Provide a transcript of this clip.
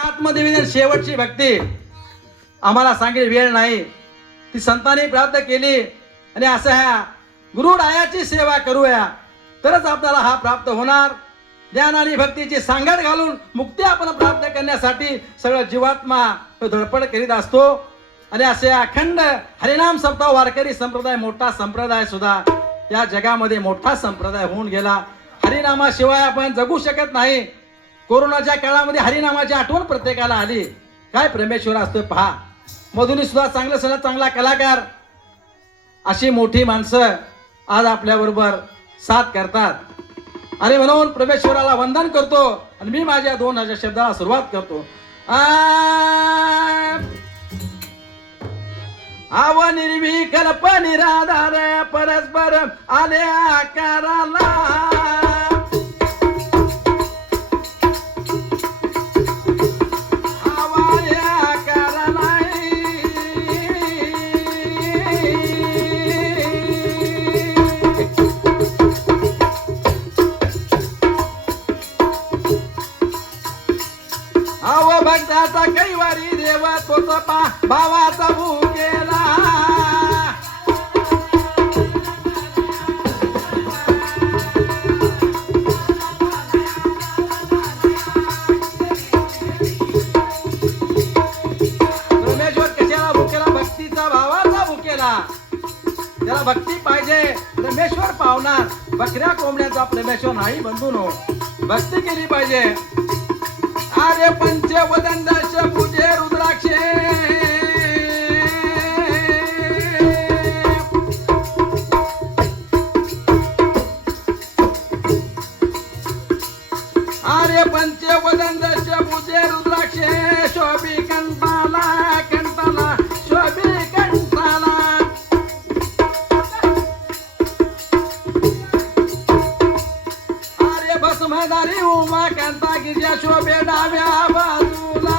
आत्मनिवेदन शेवटची भक्ती आम्हाला सांगेल वेळ नाही, ती संतांनी प्राप्त केली आणि असं ह्या गुरुरायाची सेवा करूया तरच आपल्याला हा प्राप्त होणार. ज्ञान आणि भक्तीची सांगड घालून मुक्ती आपण प्राप्त करण्यासाठी सगळं जीवात्मा धडपड करीत असतो. आणि असे अखंड हरिनाम सप्ताह वारकरी संप्रदाय मोठा संप्रदाय सुद्धा या जगामध्ये मोठा संप्रदाय होऊन गेला. हरिनामाशिवाय आपण जगू शकत नाही. कोरोनाच्या काळामध्ये हरिनामाची आठवण प्रत्येकाला आली. काय परमेश्वर असतो पहा. मधुनी सुद्धा चांगला कलाकार, अशी मोठी माणसं आज आपल्या बरोबर साथ करतात. आणि म्हणून परमेश्वराला वंदन करतो आणि मी माझ्या 2 शब्दाला सुरुवात करतो. आव निर्विकल्प निराधार परस्पर आले आकाराला, भक्ताचा कैवारी देव तोच भावाचा भूकेला. परमेश्वर कशाला भूकेला? भक्तीचा भावाचा भूकेला. त्याला भक्ती पाहिजे, परमेश्वर पावणार. बकऱ्या कोंबड्याचा परमेश्वर नाही बंधूनो, भक्ती केली पाहिजे. आर्य पंचवदन दश पूजे रुद्राक्षे, आर्य पंचवदन दश पूजे रुद्राक्षे, शोभी कंठाला कंठाला शोभी कंठाला. आर्य भस्मधारी उमा कांता गिर्या शोभे डाव्या बाजूला.